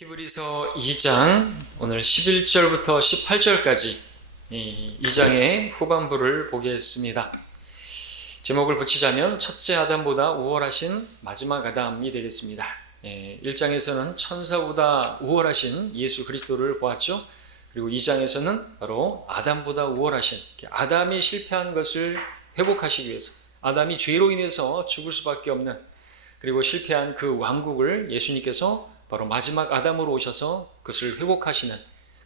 히브리서 2장 오늘 11절부터 18절까지 이 2장의 후반부를 보겠습니다. 제목을 붙이자면 첫째 아담보다 우월하신 마지막 아담이 되겠습니다. 1장에서는 천사보다 우월하신 예수 그리스도를 보았죠. 그리고 2장에서는 바로 아담보다 우월하신 아담이 실패한 것을 회복하시기 위해서 아담이 죄로 인해서 죽을 수밖에 없는 그리고 실패한 그 왕국을 예수님께서 바로 마지막 아담으로 오셔서 그것을 회복하시는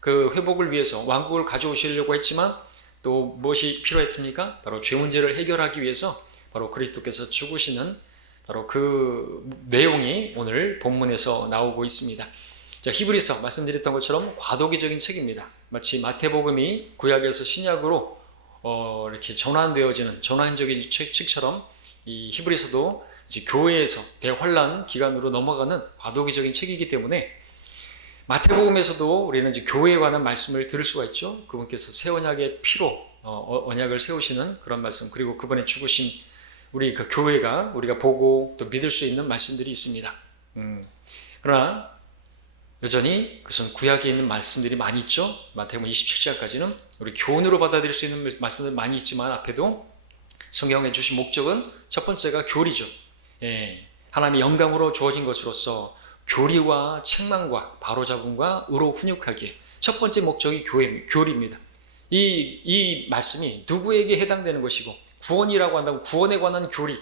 그 회복을 위해서 왕국을 가져오시려고 했지만 또 무엇이 필요했습니까? 바로 죄 문제를 해결하기 위해서 바로 그리스도께서 죽으시는 바로 그 내용이 오늘 본문에서 나오고 있습니다. 자, 히브리서 말씀드렸던 것처럼 과도기적인 책입니다. 마치 마태복음이 구약에서 신약으로 이렇게 전환되어지는 전환적인 책처럼 이 히브리서도 이제 교회에서 대환란 기간으로 넘어가는 과도기적인 책이기 때문에 마태복음에서도 우리는 이제 교회에 관한 말씀을 들을 수가 있죠. 그분께서 새 언약의 피로 언약을 세우시는 그런 말씀, 그리고 그분의 죽으심, 우리 그 교회가 우리가 보고 또 믿을 수 있는 말씀들이 있습니다. 그러나 여전히 그것은 구약에 있는 말씀들이 많이 있죠. 마태복음 27장까지는 우리 교훈으로 받아들일 수 있는 말씀들 많이 있지만 앞에도 성경에 주신 목적은 첫 번째가 교리죠. 하나님의 영감으로 주어진 것으로서 교리와 책망과 바로잡음과 의로 훈육하기에 첫 번째 목적이 교리입니다. 이 말씀이 누구에게 해당되는 것이고 구원이라고 한다면 구원에 관한 교리,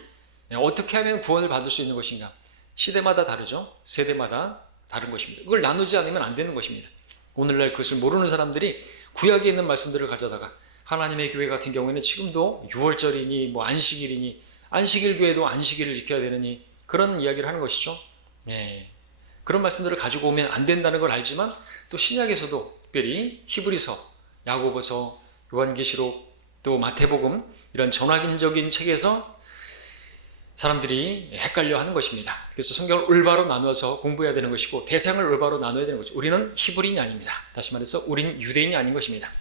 어떻게 하면 구원을 받을 수 있는 것인가, 시대마다 다르죠. 세대마다 다른 것입니다. 그걸 나누지 않으면 안 되는 것입니다. 오늘날 그것을 모르는 사람들이 구약에 있는 말씀들을 가져다가 하나님의 교회 같은 경우에는 지금도 6월절이니 뭐 안식일이니 안식일 교회도 안식일을 지켜야 되느니 그런 이야기를 하는 것이죠. 그런 말씀들을 가지고 오면 안 된다는 걸 알지만 또 신약에서도 특별히 히브리서, 야고보서, 요한계시록, 또 마태복음 이런 전환적인 책에서 사람들이 헷갈려 하는 것입니다. 그래서 성경을 올바로 나누어서 공부해야 되는 것이고 대상을 올바로 나눠야 되는 것이죠. 우리는 히브리인이 아닙니다. 다시 말해서 우린 유대인이 아닌 것입니다.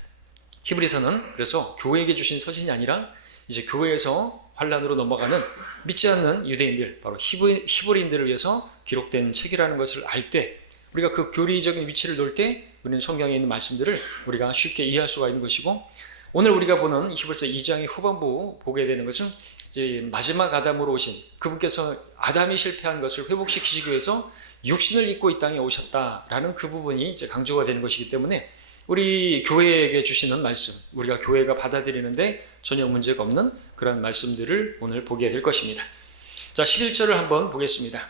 히브리서는 그래서 교회에게 주신 서신이 아니라 이제 교회에서 환란으로 넘어가는 믿지 않는 유대인들, 바로 히브리인들을 위해서 기록된 책이라는 것을 알 때 우리가 그 교리적인 위치를 놓을 때 우리는 성경에 있는 말씀들을 우리가 쉽게 이해할 수가 있는 것이고, 오늘 우리가 보는 히브리서 2장의 후반부 보게 되는 것은 이제 마지막 아담으로 오신 그분께서 아담이 실패한 것을 회복시키시기 위해서 육신을 입고 이 땅에 오셨다라는 그 부분이 이제 강조가 되는 것이기 때문에 우리 교회에게 주시는 말씀, 우리가 교회가 받아들이는데 전혀 문제가 없는 그런 말씀들을 오늘 보게 될 것입니다. 자, 11절을 한번 보겠습니다.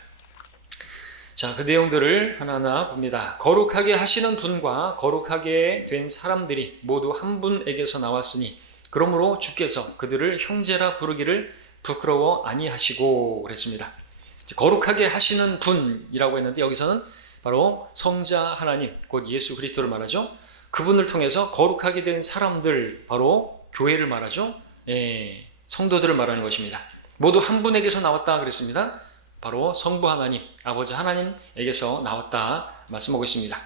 자, 그 내용들을 하나하나 봅니다. 거룩하게 하시는 분과 거룩하게 된 사람들이 모두 한 분에게서 나왔으니 그러므로 주께서 그들을 형제라 부르기를 부끄러워 아니하시고 그랬습니다. 거룩하게 하시는 분이라고 했는데 여기서는 바로 성자 하나님, 곧 예수 그리스도를 말하죠. 그분을 통해서 거룩하게 된 사람들, 바로 교회를 말하죠. 성도들을 말하는 것입니다. 모두 한 분에게서 나왔다 그랬습니다. 바로 성부 하나님, 아버지 하나님에게서 나왔다 말씀하고 있습니다.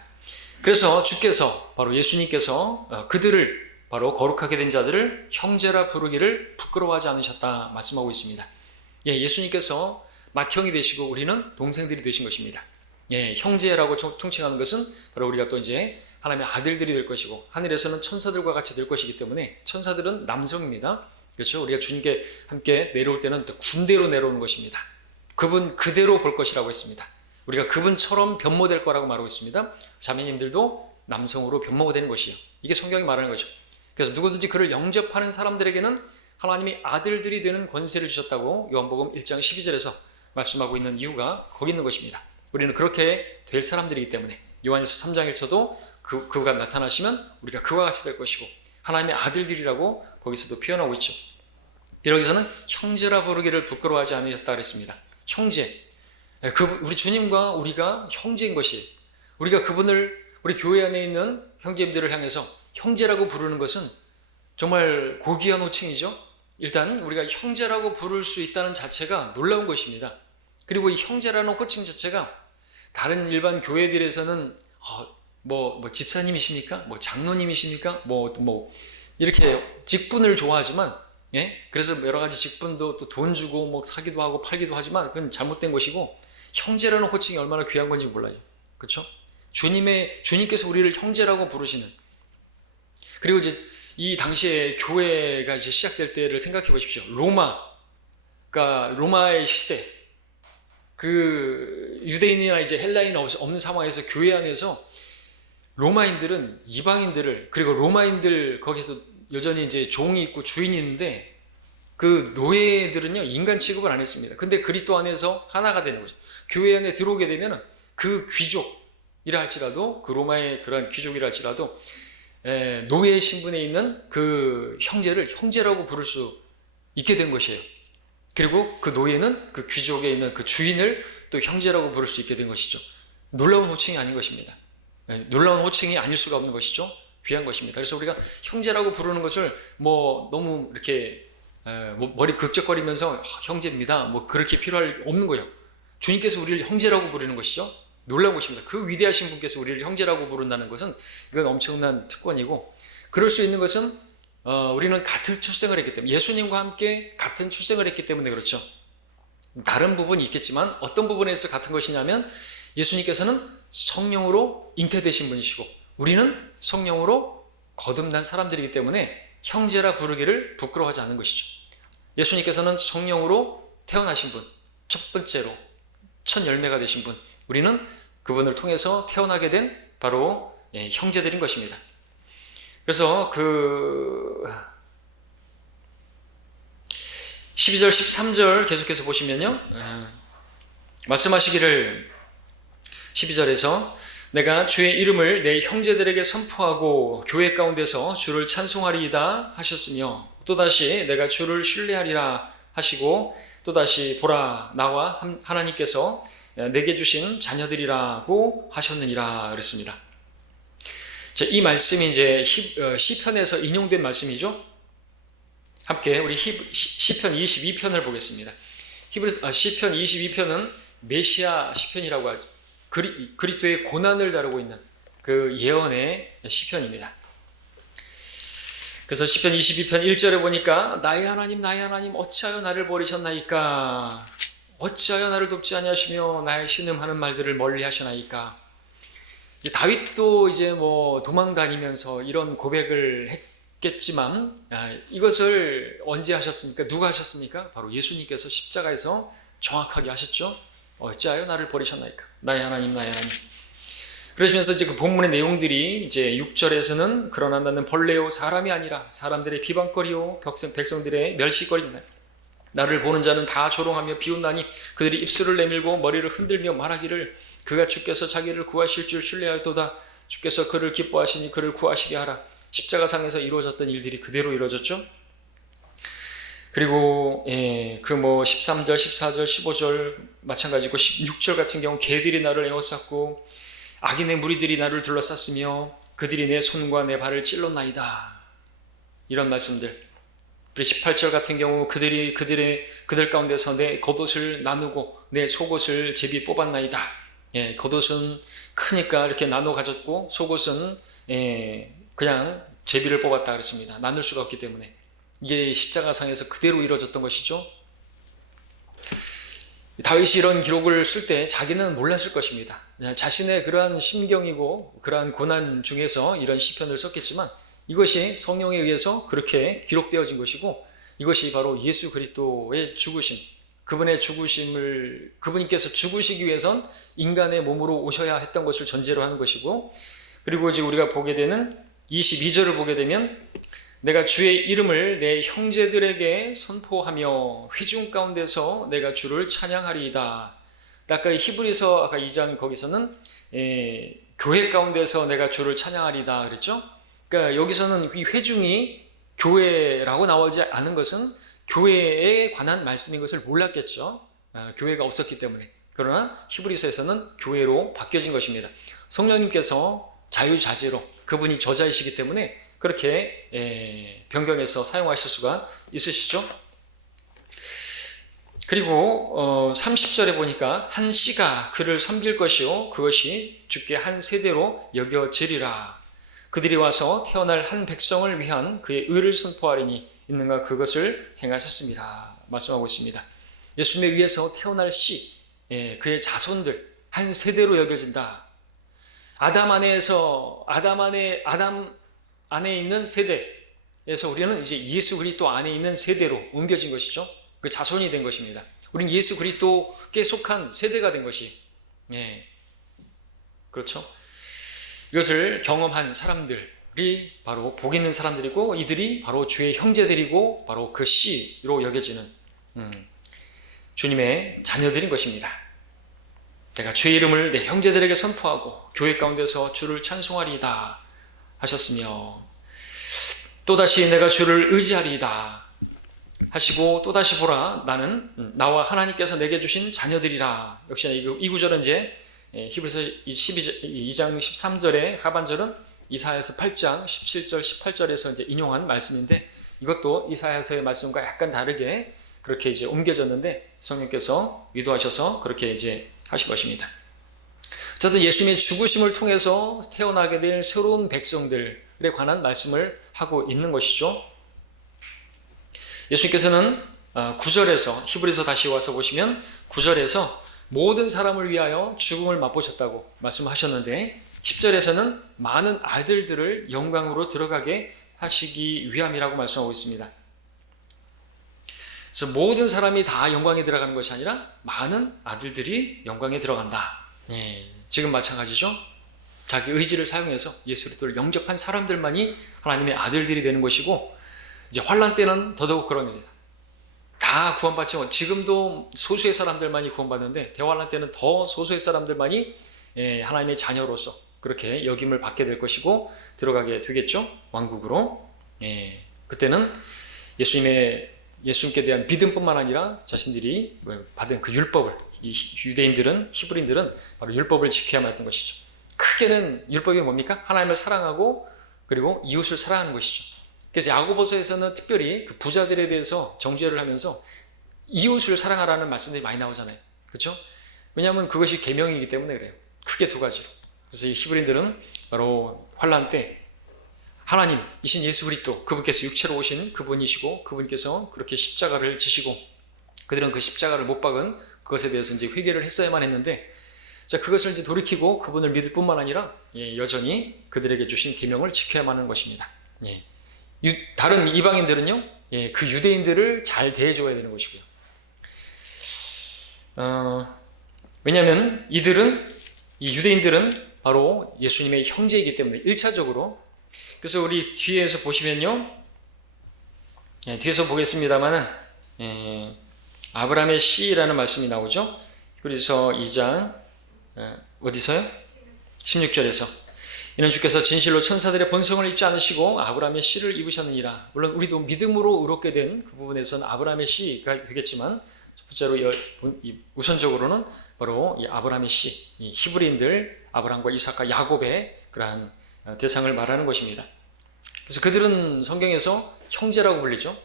그래서 주께서, 바로 예수님께서 그들을, 바로 거룩하게 된 자들을 형제라 부르기를 부끄러워하지 않으셨다 말씀하고 있습니다. 예수님께서 맏형이 되시고 우리는 동생들이 되신 것입니다. 형제라고 통칭하는 것은 바로 우리가 또 이제 하나님의 아들들이 될 것이고 하늘에서는 천사들과 같이 될 것이기 때문에 천사들은 남성입니다. 그렇죠? 우리가 주님께 함께 내려올 때는 또 군대로 내려오는 것입니다. 그분 그대로 볼 것이라고 했습니다. 우리가 그분처럼 변모될 거라고 말하고 있습니다. 자매님들도 남성으로 변모가 되는 것이요. 이게 성경이 말하는 거죠. 그래서 누구든지 그를 영접하는 사람들에게는 하나님이 아들들이 되는 권세를 주셨다고 요한복음 1장 12절에서 말씀하고 있는 이유가 거기 있는 것입니다. 우리는 그렇게 될 사람들이기 때문에 요한일서 3장 1절도 그가 나타나시면 우리가 그와 같이 될 것이고 하나님의 아들들이라고 거기서도 표현하고 있죠. 여기서는 형제라 부르기를 부끄러워하지 않으셨다 그랬습니다. 형제, 우리 주님과 우리가 형제인 것이, 우리가 그분을 우리 교회 안에 있는 형제님들을 향해서 형제라고 부르는 것은 정말 고귀한 호칭이죠. 일단 우리가 형제라고 부를 수 있다는 자체가 놀라운 것입니다. 그리고 이 형제라는 호칭 자체가 다른 일반 교회들에서는 뭐 집사님이십니까? 뭐 장로님이십니까? 이렇게 직분을 좋아하지만, 그래서 여러 가지 직분도 또 돈 주고 뭐 사기도 하고 팔기도 하지만 그건 잘못된 것이고 형제라는 호칭이 얼마나 귀한 건지 몰라요. 그렇죠? 주님께서 우리를 형제라고 부르시는. 그리고 이제 이 당시에 교회가 이제 시작될 때를 생각해 보십시오. 그러니까 로마의 시대, 그 유대인이나 이제 헬라인 없는 상황에서 교회 안에서 로마인들은 이방인들을, 그리고 로마인들 거기서 여전히 이제 종이 있고 주인이 있는데, 그 노예들은요 인간 취급을 안 했습니다. 근데 그리스도 안에서 하나가 되는 거죠. 교회 안에 들어오게 되면 그 귀족이라 할지라도, 그 로마의 그런 귀족이라 할지라도 노예 신분에 있는 그 형제를 형제라고 부를 수 있게 된 것이에요. 그리고 그 노예는 그 귀족에 있는 그 주인을 또 형제라고 부를 수 있게 된 것이죠. 놀라운 호칭이 아닌 것입니다. 놀라운 호칭이 아닐 수가 없는 것이죠. 귀한 것입니다. 그래서 우리가 형제라고 부르는 것을 뭐 너무 이렇게 머리 극적거리면서 형제입니다, 뭐 그렇게 필요할 없는 거예요. 주님께서 우리를 형제라고 부르는 것이죠. 놀라운 것입니다. 그 위대하신 분께서 우리를 형제라고 부른다는 것은 이건 엄청난 특권이고, 그럴 수 있는 것은 우리는 같은 출생을 했기 때문에, 예수님과 함께 같은 출생을 했기 때문에 그렇죠. 다른 부분이 있겠지만 어떤 부분에서 같은 것이냐면, 예수님께서는 성령으로 잉태되신 분이시고 우리는 성령으로 거듭난 사람들이기 때문에 형제라 부르기를 부끄러워하지 않는 것이죠. 예수님께서는 성령으로 태어나신 분, 첫 번째로 첫 열매가 되신 분, 우리는 그분을 통해서 태어나게 된 바로 형제들인 것입니다. 그래서 그 12절 13절 계속해서 보시면요, 말씀하시기를 12절에서 내가 주의 이름을 내 형제들에게 선포하고 교회 가운데서 주를 찬송하리이다 하셨으며, 또다시 내가 주를 신뢰하리라 하시고, 또다시 보라 나와 하나님께서 내게 주신 자녀들이라고 하셨느니라 그랬습니다. 자, 이 말씀이 이제 시편에서 인용된 말씀이죠. 함께 우리 시편 22편을 보겠습니다. 시편 22편은 메시아 시편이라고 하죠. 그리스도의 고난을 다루고 있는 그 예언의 시편입니다. 그래서 시편 22편 1절에 보니까 나의 하나님 어찌하여 나를 버리셨나이까, 어찌하여 나를 돕지 아니하시며 나의 신음하는 말들을 멀리 하시나이까. 다윗도 이제 뭐 도망 다니면서 이런 고백을 했겠지만, 이것을 언제 하셨습니까? 누가 하셨습니까? 바로 예수님께서 십자가에서 정확하게 하셨죠. 어찌하여 나를 버리셨나이까, 나의 하나님. 그러시면서 이제 그 본문의 내용들이 이제 6절에서는 그러나 나는 벌레요 사람이 아니라 사람들의 비방거리요 백성들의 멸시거리다. 나를 보는 자는 다 조롱하며 비웃나니 그들이 입술을 내밀고 머리를 흔들며 말하기를 그가 주께서 자기를 구하실 줄 신뢰하였도다. 주께서 그를 기뻐하시니 그를 구하시게 하라. 십자가상에서 이루어졌던 일들이 그대로 이루어졌죠. 그리고 그 뭐 13절, 14절, 15절 마찬가지고 16절 같은 경우 개들이 나를 에워쌌고 악인의 무리들이 나를 둘러쌌으며 그들이 내 손과 내 발을 찔렀나이다. 이런 말씀들. 그리고 18절 같은 경우 그들 가운데서 내 겉옷을 나누고 내 속옷을 제비 뽑았나이다. 겉옷은 크니까 이렇게 나눠 가졌고 속옷은 그냥 제비를 뽑았다 그랬습니다. 나눌 수가 없기 때문에. 이게 십자가상에서 그대로 이루어졌던 것이죠. 다윗이 이런 기록을 쓸 때 자기는 몰랐을 것입니다. 자신의 그러한 심경이고 그러한 고난 중에서 이런 시편을 썼겠지만 이것이 성령에 의해서 그렇게 기록되어진 것이고, 이것이 바로 예수 그리스도의 죽으심, 그분께서 죽으시기 위해선 인간의 몸으로 오셔야 했던 것을 전제로 하는 것이고, 그리고 이제 우리가 보게 되는 22절을 보게 되면 내가 주의 이름을 내 형제들에게 선포하며 회중 가운데서 내가 주를 찬양하리이다. 아까 히브리서 아까 2장 거기서는 교회 가운데서 내가 주를 찬양하리이다 그랬죠. 그러니까 여기서는 이 회중이 교회라고 나오지 않은 것은 교회에 관한 말씀인 것을 몰랐겠죠. 교회가 없었기 때문에. 그러나 히브리서에서는 교회로 바뀌어진 것입니다. 성령님께서 자유자재로 그분이 저자이시기 때문에 그렇게 변경해서 사용하실 수가 있으시죠. 그리고 30절에 보니까 한 씨가 그를 섬길 것이요 그것이 주께 한 세대로 여겨지리라. 그들이 와서 태어날 한 백성을 위한 그의 의를 선포하리니 있는가 그것을 행하셨습니다. 말씀하고 있습니다. 예수님에 의해서 태어날 씨, 그의 자손들 한 세대로 여겨진다. 아담 안에 있는 세대에서 우리는 이제 예수 그리스도 안에 있는 세대로 옮겨진 것이죠. 그 자손이 된 것입니다. 우리는 예수 그리스도께 속한 세대가 된 것이, 그렇죠. 이것을 경험한 사람들이 바로 복 있는 사람들이고, 이들이 바로 주의 형제들이고, 바로 그 씨로 여겨지는 주님의 자녀들인 것입니다. 내가 주의 이름을 내 형제들에게 선포하고 교회 가운데서 주를 찬송하리이다 하셨으며, 또다시 내가 주를 의지하리이다 하시고, 또다시 보라 나는 나와 하나님께서 내게 주신 자녀들이라. 역시나 이 구절은 이제 히브리서 2장 13절의 하반절은 이사야서 8장 17절 18절에서 이제 인용한 말씀인데, 이것도 이사야서의 말씀과 약간 다르게 그렇게 이제 옮겨졌는데 성령께서 위도하셔서 그렇게 이제 하신 것입니다. 어쨌든 예수님의 죽으심을 통해서 태어나게 될 새로운 백성들에 관한 말씀을 하고 있는 것이죠. 예수님께서는 9절에서, 히브리서 다시 와서 보시면 9절에서 모든 사람을 위하여 죽음을 맛보셨다고 말씀하셨는데, 10절에서는 많은 아들들을 영광으로 들어가게 하시기 위함이라고 말씀하고 있습니다. 그래서 모든 사람이 다 영광에 들어가는 것이 아니라 많은 아들들이 영광에 들어간다. 지금 마찬가지죠. 자기 의지를 사용해서 예수 그리스도를 영접한 사람들만이 하나님의 아들들이 되는 것이고, 이제 환난 때는 더더욱 그런 겁니다. 다 구원받지 못, 지금도 소수의 사람들만이 구원받는데 대환난 때는 더 소수의 사람들만이 하나님의 자녀로서 그렇게 여김을 받게 될 것이고 들어가게 되겠죠. 왕국으로. 그때는 예수님께 대한 믿음뿐만 아니라 자신들이 받은 그 율법을, 이 유대인들은, 히브리인들은 바로 율법을 지켜야만 했던 것이죠. 크게는 율법이 뭡니까? 하나님을 사랑하고 그리고 이웃을 사랑하는 것이죠. 그래서 야고보서에서는 특별히 그 부자들에 대해서 정죄를 하면서 이웃을 사랑하라는 말씀들이 많이 나오잖아요. 그렇죠? 왜냐하면 그것이 계명이기 때문에 그래요. 크게 두 가지로. 그래서 이 히브리인들은 바로 환난 때 하나님이신 예수 그리스도, 그분께서 육체로 오신 그분이시고, 그분께서 그렇게 십자가를 지시고 그들은 그 십자가를 못 박은 그것에 대해서 이제 회개를 했어야만 했는데, 자, 그것을 이제 돌이키고 그분을 믿을 뿐만 아니라 여전히 그들에게 주신 계명을 지켜야만 하는 것입니다. 다른 이방인들은요, 그 유대인들을 잘 대해줘야 되는 것이고요. 왜냐하면 이 유대인들은 바로 예수님의 형제이기 때문에 1차적으로. 그래서 우리 뒤에서 보시면요, 뒤에서 보겠습니다만은 아브라함의 씨라는 말씀이 나오죠. 그래서 2장 어디서요? 16절에서 이는 주께서 진실로 천사들의 본성을 입지 않으시고 아브라함의 씨를 입으셨느니라. 물론 우리도 믿음으로 의롭게 된 그 부분에서는 아브라함의 씨가 되겠지만, 첫 번째로 우선적으로는 바로 이 아브라함의 씨, 이 히브리인들 아브라함과 이삭과 야곱의 그러한 대상을 말하는 것입니다. 그래서 그들은 성경에서 형제라고 불리죠.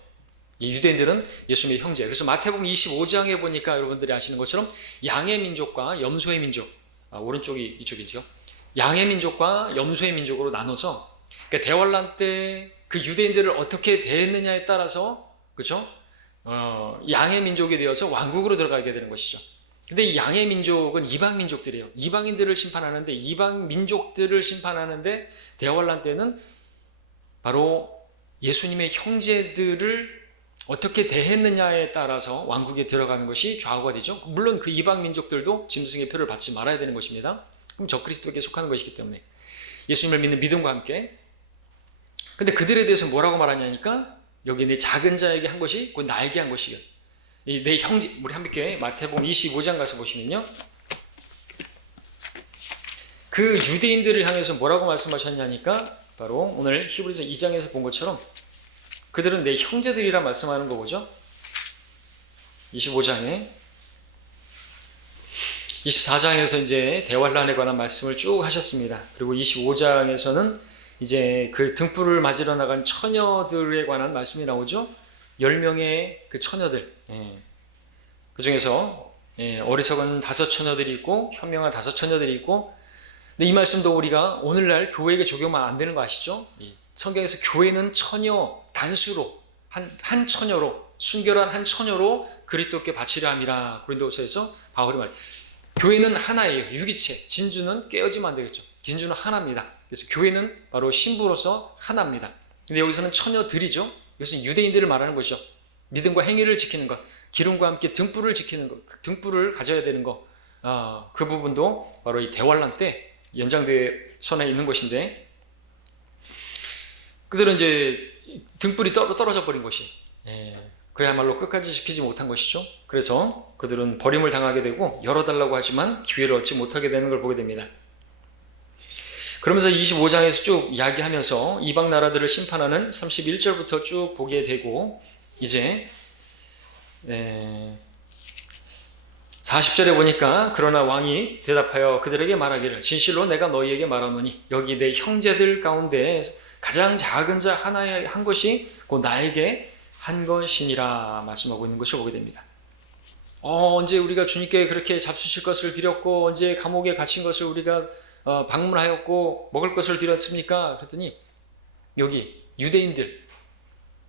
이 유대인들은 예수님의 형제. 그래서 마태복음 25장에 보니까 여러분들이 아시는 것처럼 양의 민족과 염소의 민족, 오른쪽이 이쪽이죠. 양의 민족과 염소의 민족으로 나눠서, 그러니까 대환란 때 그 유대인들을 어떻게 대했느냐에 따라서, 그렇죠? 양의 민족이 되어서 왕국으로 들어가게 되는 것이죠. 근데 이 양의 민족은 이방 민족들이에요. 이방인들을 심판하는데, 이방 민족들을 심판하는데 대환란 때는 바로 예수님의 형제들을 어떻게 대했느냐에 따라서 왕국에 들어가는 것이 좌우가 되죠. 물론 그 이방 민족들도 짐승의 표를 받지 말아야 되는 것입니다. 그럼 적그리스도에게 속하는 것이기 때문에 예수님을 믿는 믿음과 함께. 근데 그들에 대해서 뭐라고 말하냐니까, 여기 내 작은 자에게 한 것이 곧 나에게 한 것이요. 내 형제, 우리 함께 마태복음 25장 가서 보시면요, 그 유대인들을 향해서 뭐라고 말씀하셨냐니까, 바로 오늘 히브리서 2장에서 본 것처럼 그들은 내 형제들이라 말씀하는 거죠. 25장에 24장에서 이제 대환란에 관한 말씀을 쭉 하셨습니다. 그리고 25장에서는 이제 그 등불을 맞으러 나간 처녀들에 관한 말씀이 나오죠. 10명의 그 처녀들, 그 중에서 어리석은 5처녀들이 있고 현명한 5처녀들이 있고. 근데 이 말씀도 우리가 오늘날 교회에게 적용하면 안 되는 거 아시죠? 성경에서 교회는 처녀, 단수로 한 처녀로, 순결한 한 처녀로 그리스도께 바치려 함이라 고린도서에서 바울이 말해요. 교회는 하나예요. 유기체. 진주는 깨어지면 안 되겠죠. 진주는 하나입니다. 그래서 교회는 바로 신부로서 하나입니다. 근데 여기서는 처녀들이죠. 이것은 유대인들을 말하는 것이죠. 믿음과 행위를 지키는 것, 기름과 함께 등불을 지키는 것, 등불을 가져야 되는 것, 그 부분도 바로 이 대환란 때 연장선에 있는 것인데, 그들은 이제 등불이 떨어져 버린 것이, 그야말로 끝까지 지키지 못한 것이죠. 그래서 그들은 버림을 당하게 되고 열어달라고 하지만 기회를 얻지 못하게 되는 걸 보게 됩니다. 그러면서 25장에서 쭉 이야기하면서 이방 나라들을 심판하는 31절부터 쭉 보게 되고, 이제 40절에 보니까 그러나 왕이 대답하여 그들에게 말하기를 진실로 내가 너희에게 말하노니 여기 내 형제들 가운데 가장 작은 자 하나에 한 것이 곧 나에게 한 것이니라 말씀하고 있는 것을 보게 됩니다. 언제 우리가 주님께 그렇게 잡수실 것을 드렸고 언제 감옥에 갇힌 것을 우리가 방문하였고 먹을 것을 드렸습니까? 그랬더니 여기 유대인들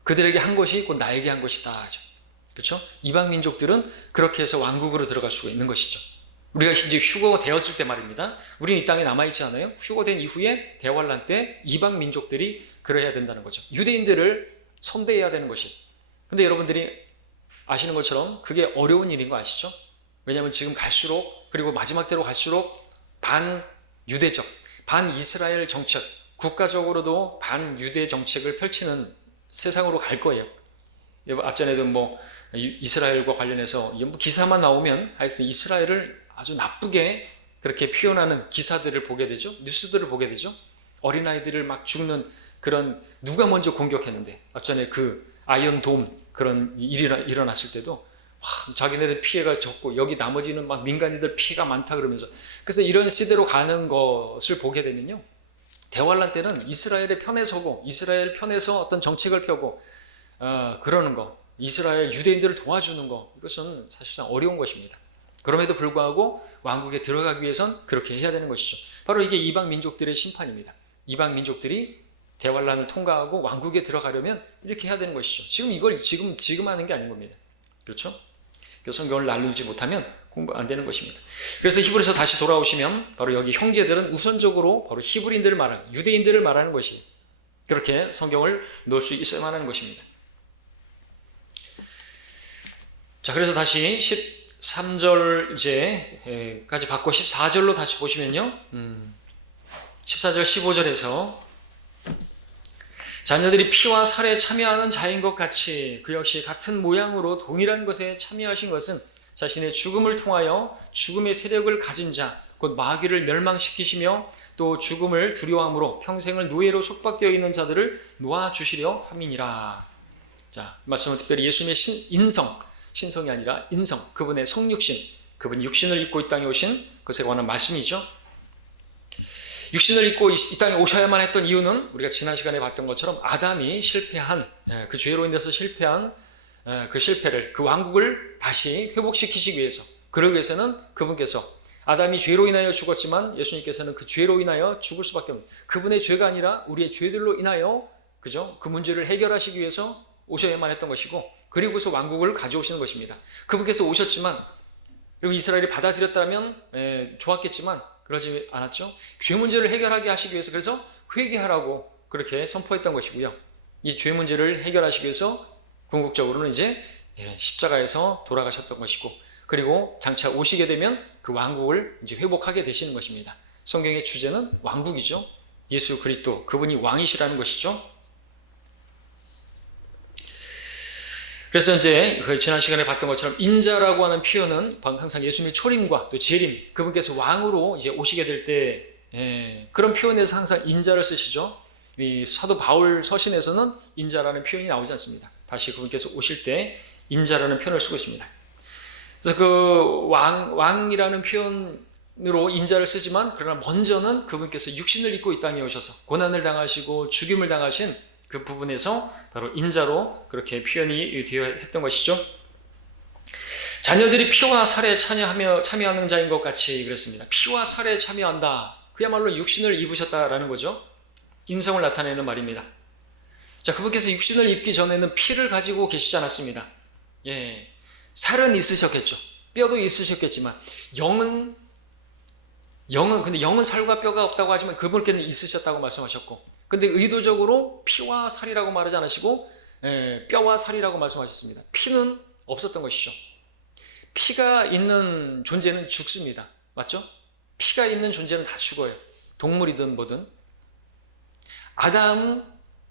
그들에게 한 것이 곧 나에게 한 것이다. 그렇죠? 이방 민족들은 그렇게 해서 왕국으로 들어갈 수가 있는 것이죠. 우리가 이제 휴거가 되었을 때 말입니다. 우리는 이 땅에 남아있지 않아요? 휴거된 이후에 대환란 때 이방 민족들이 그래야 된다는 거죠. 유대인들을 선대해야 되는 것이. 근데 여러분들이 아시는 것처럼 그게 어려운 일인 거 아시죠? 왜냐하면 지금 갈수록, 그리고 마지막 때로 갈수록 반유대적, 반이스라엘 정책, 국가적으로도 반유대 정책을 펼치는 세상으로 갈 거예요. 앞전에도 이스라엘과 관련해서 기사만 나오면 하여튼 이스라엘을 아주 나쁘게 그렇게 표현하는 기사들을 보게 되죠. 뉴스들을 보게 되죠. 어린아이들을 막 죽는 그런, 누가 먼저 공격했는데, 앞전에 그 아이언돔 그런 일이 일어났을 때도 자기네들 피해가 적고 여기 나머지는 막 민간인들 피해가 많다 그러면서, 그래서 이런 시대로 가는 것을 보게 되면요, 대환란 때는 이스라엘의 편에 서고 이스라엘 편에서 어떤 정책을 펴고 그러는 거, 이스라엘 유대인들을 도와주는 거, 이것은 사실상 어려운 것입니다. 그럼에도 불구하고 왕국에 들어가기 위해선 그렇게 해야 되는 것이죠. 바로 이게 이방 민족들의 심판입니다. 이방 민족들이 대환란을 통과하고 왕국에 들어가려면 이렇게 해야 되는 것이죠. 지금 이걸 지금 하는 게 아닌 겁니다. 그렇죠? 그래서 성경을 나누지 못하면 공부 안 되는 것입니다. 그래서 히브리서 다시 돌아오시면 바로 여기 형제들은 우선적으로 바로 히브리인들을 말하는, 유대인들을 말하는 것이, 그렇게 성경을 넣을 수 있어야만 하는 것입니다. 자, 그래서 다시 13절 이제까지 받고 14절로 다시 보시면요, 14절 15절에서 자녀들이 피와 살에 참여하는 자인 것 같이 그 역시 같은 모양으로 동일한 것에 참여하신 것은 자신의 죽음을 통하여 죽음의 세력을 가진 자, 곧 마귀를 멸망시키시며 또 죽음을 두려워함으로 평생을 노예로 속박되어 있는 자들을 놓아주시려 함이니라. 자, 이 말씀은 특별히 예수님의 신성이 아니라 인성, 그분의 성육신, 그분이 육신을 입고 이 땅에 오신 것에 관한 말씀이죠. 육신을 입고 이 땅에 오셔야만 했던 이유는 우리가 지난 시간에 봤던 것처럼 아담이 실패한, 그 죄로 인해서 실패한 그 실패를, 그 왕국을 다시 회복시키시기 위해서, 그러기 위해서는 그분께서, 아담이 죄로 인하여 죽었지만 예수님께서는 그 죄로 인하여 죽을 수밖에 없는, 그분의 죄가 아니라 우리의 죄들로 인하여, 그죠? 그 문제를 해결하시기 위해서 오셔야만 했던 것이고, 그리고서 왕국을 가져오시는 것입니다. 그분께서 오셨지만, 그리고 이스라엘이 받아들였다면 좋았겠지만 그러지 않았죠. 죄 문제를 해결하게 하시기 위해서, 그래서 회개하라고 그렇게 선포했던 것이고요. 이 죄 문제를 해결하시기 위해서 궁극적으로는 이제 십자가에서 돌아가셨던 것이고, 그리고 장차 오시게 되면 그 왕국을 이제 회복하게 되시는 것입니다. 성경의 주제는 왕국이죠. 예수 그리스도, 그분이 왕이시라는 것이죠. 그래서 이제 지난 시간에 봤던 것처럼 인자라고 하는 표현은 항상 예수님의 초림과 또 재림, 그분께서 왕으로 이제 오시게 될 때 그런 표현에서 항상 인자를 쓰시죠. 이 사도 바울 서신에서는 인자라는 표현이 나오지 않습니다. 다시 그분께서 오실 때 인자라는 표현을 쓰고 있습니다. 그래서 그 왕이라는 표현으로 인자를 쓰지만, 그러나 먼저는 그분께서 육신을 입고 이 땅에 오셔서 고난을 당하시고 죽임을 당하신 그 부분에서 바로 인자로 그렇게 표현이 되어 했던 것이죠. 자녀들이 피와 살에 참여하는 자인 것 같이 그랬습니다. 피와 살에 참여한다. 그야말로 육신을 입으셨다라는 거죠. 인성을 나타내는 말입니다. 자, 그분께서 육신을 입기 전에는 피를 가지고 계시지 않았습니다. 살은 있으셨겠죠. 뼈도 있으셨겠지만 영은 근데 영은 살과 뼈가 없다고 하지만 그분께는 있으셨다고 말씀하셨고, 근데 의도적으로 피와 살이라고 말하지 않으시고 뼈와 살이라고 말씀하셨습니다. 피는 없었던 것이죠. 피가 있는 존재는 죽습니다. 맞죠? 피가 있는 존재는 다 죽어요. 동물이든 뭐든. 아담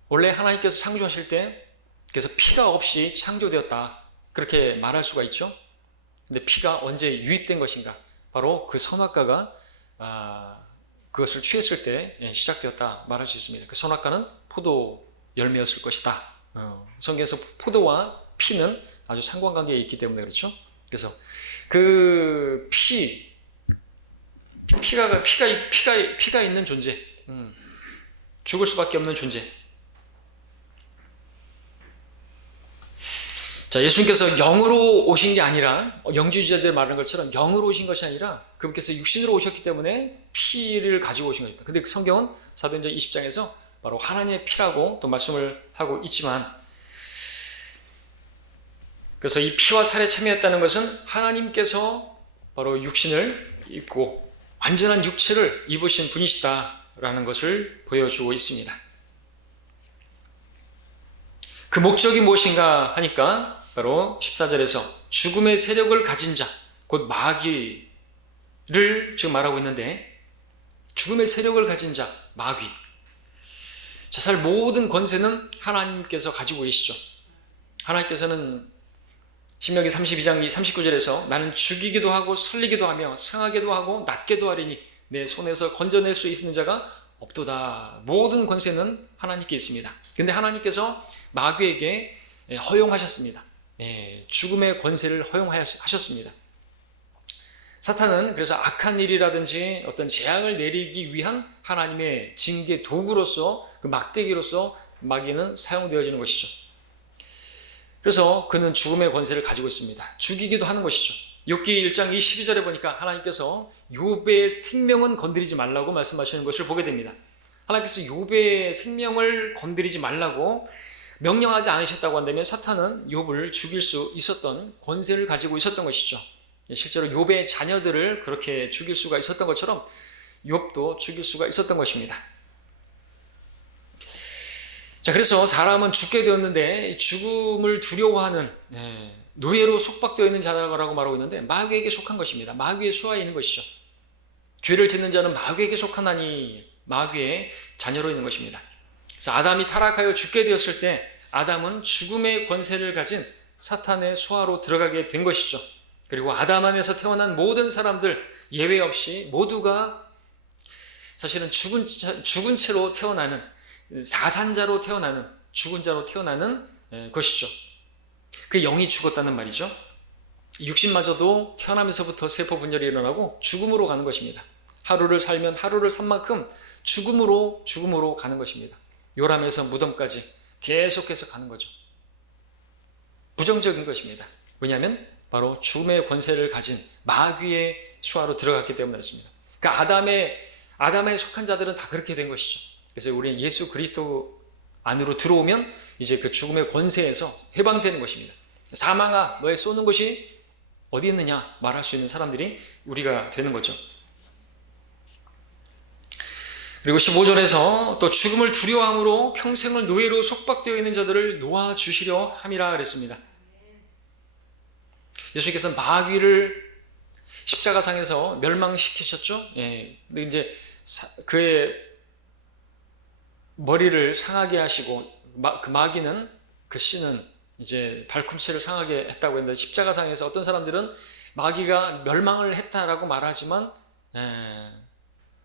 원래 하나님께서 창조하실 때 그래서 피가 없이 창조되었다, 그렇게 말할 수가 있죠. 근데 피가 언제 유입된 것인가? 바로 그 선악과가 그것을 취했을 때 시작되었다 말할 수 있습니다. 그 선악과는 포도 열매였을 것이다. 성경에서 포도와 피는 아주 상관관계에 있기 때문에 그렇죠. 그래서 그 피가 있는 존재, 죽을 수밖에 없는 존재. 자, 예수님께서 영으로 오신 게 아니라, 영주주자들 말하는 것처럼 영으로 오신 것이 아니라 그분께서 육신으로 오셨기 때문에 피를 가지고 오신 겁니다. 근데 성경은 사도행전 20장에서 바로 하나님의 피라고 또 말씀을 하고 있지만, 그래서 이 피와 살에 참여했다는 것은 하나님께서 바로 육신을 입고 완전한 육체를 입으신 분이시다라는 것을 보여주고 있습니다. 그 목적이 무엇인가 하니까 바로 14절에서 죽음의 세력을 가진 자, 곧 마귀를 지금 말하고 있는데, 죽음의 세력을 가진 자, 마귀. 세상 모든 권세는 하나님께서 가지고 계시죠. 하나님께서는 신명기 32장 39절에서 나는 죽이기도 하고 살리기도 하며 상하게도 하고 낫게도 하리니 내 손에서 건져낼 수 있는 자가 없도다. 모든 권세는 하나님께 있습니다. 근데 하나님께서 마귀에게 허용하셨습니다. 죽음의 권세를 허용하셨습니다. 사탄은 그래서 악한 일이라든지 어떤 재앙을 내리기 위한 하나님의 징계 도구로서, 그 막대기로서 마귀는 사용되어지는 것이죠. 그래서 그는 죽음의 권세를 가지고 있습니다. 죽이기도 하는 것이죠. 욥기 1장 12절에 보니까 하나님께서 욥의 생명은 건드리지 말라고 말씀하시는 것을 보게 됩니다. 하나님께서 욥의 생명을 건드리지 말라고 명령하지 않으셨다고 한다면 사탄은 욥을 죽일 수 있었던 권세를 가지고 있었던 것이죠. 실제로 욥의 자녀들을 그렇게 죽일 수가 있었던 것처럼 욥도 죽일 수가 있었던 것입니다. 자, 그래서 사람은 죽게 되었는데 죽음을 두려워하는 노예로 속박되어 있는 자라고 말하고 있는데 마귀에게 속한 것입니다. 마귀의 수하에 있는 것이죠. 죄를 짓는 자는 마귀에게 속하나니 마귀의 자녀로 있는 것입니다. 그래서 아담이 타락하여 죽게 되었을 때 아담은 죽음의 권세를 가진 사탄의 수하로 들어가게 된 것이죠. 그리고 아담 안에서 태어난 모든 사람들 예외 없이 모두가 사실은 죽은 채로 태어나는, 사산자로 태어나는, 죽은 자로 태어나는 것이죠. 그 영이 죽었다는 말이죠. 육신마저도 태어나면서부터 세포 분열이 일어나고 죽음으로 가는 것입니다. 하루를 살면 하루를 산 만큼 죽음으로 가는 것입니다. 요람에서 무덤까지 계속해서 가는 거죠. 부정적인 것입니다. 왜냐하면 바로 죽음의 권세를 가진 마귀의 수하로 들어갔기 때문에 그렇습니다. 그러니까 아담에 속한 자들은 다 그렇게 된 것이죠. 그래서 우리는 예수 그리스도 안으로 들어오면 이제 그 죽음의 권세에서 해방되는 것입니다. 사망아, 너의 쏘는 곳이 어디 있느냐 말할 수 있는 사람들이 우리가 되는 거죠. 그리고 15절에서 또 죽음을 두려워함으로 평생을 노예로 속박되어 있는 자들을 놓아주시려 함이라 그랬습니다. 예수님께서는 마귀를 십자가상에서 멸망시키셨죠. 근데 이제 그의 머리를 상하게 하시고 그 마귀는, 그 씨는 이제 발꿈치를 상하게 했다고 했는데, 십자가상에서 어떤 사람들은 마귀가 멸망을 했다라고 말하지만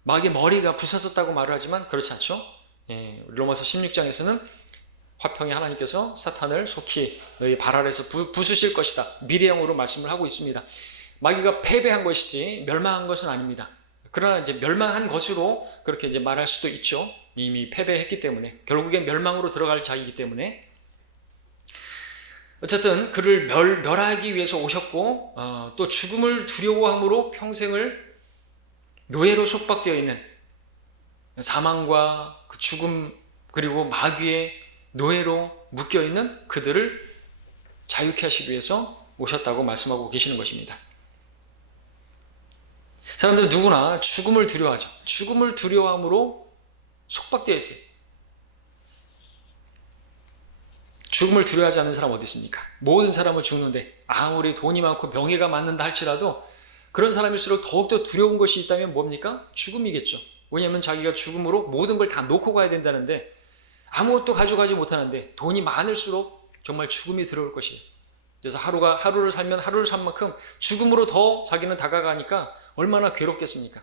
마귀의 머리가 부서졌다고 말을 하지만 그렇지 않죠. 로마서 16장에서는 화평의 하나님께서 사탄을 속히 너희 발 아래에서 부수실 것이다, 미래형으로 말씀을 하고 있습니다. 마귀가 패배한 것이지 멸망한 것은 아닙니다. 그러나 이제 멸망한 것으로 그렇게 이제 말할 수도 있죠. 이미 패배했기 때문에, 결국엔 멸망으로 들어갈 자이기 때문에. 어쨌든 그를 멸하기 위해서 오셨고, 또 죽음을 두려워함으로 평생을 노예로 속박되어 있는, 사망과 그 죽음 그리고 마귀의 노예로 묶여있는 그들을 자유케 하시기 위해서 오셨다고 말씀하고 계시는 것입니다. 사람들은 누구나 죽음을 두려워하죠. 죽음을 두려워함으로 속박되어 있어요. 죽음을 두려워하지 않는 사람 어디 있습니까? 모든 사람은 죽는데 아무리 돈이 많고 명예가 많는다 할지라도 그런 사람일수록 더욱더 두려운 것이 있다면 뭡니까? 죽음이겠죠. 왜냐하면 자기가 죽음으로 모든 걸 다 놓고 가야 된다는데 아무것도 가져가지 못하는데 돈이 많을수록 정말 죽음이 들어올 것이에요. 그래서 하루를 살면 하루를 산 만큼 죽음으로 더 자기는 다가가니까 얼마나 괴롭겠습니까?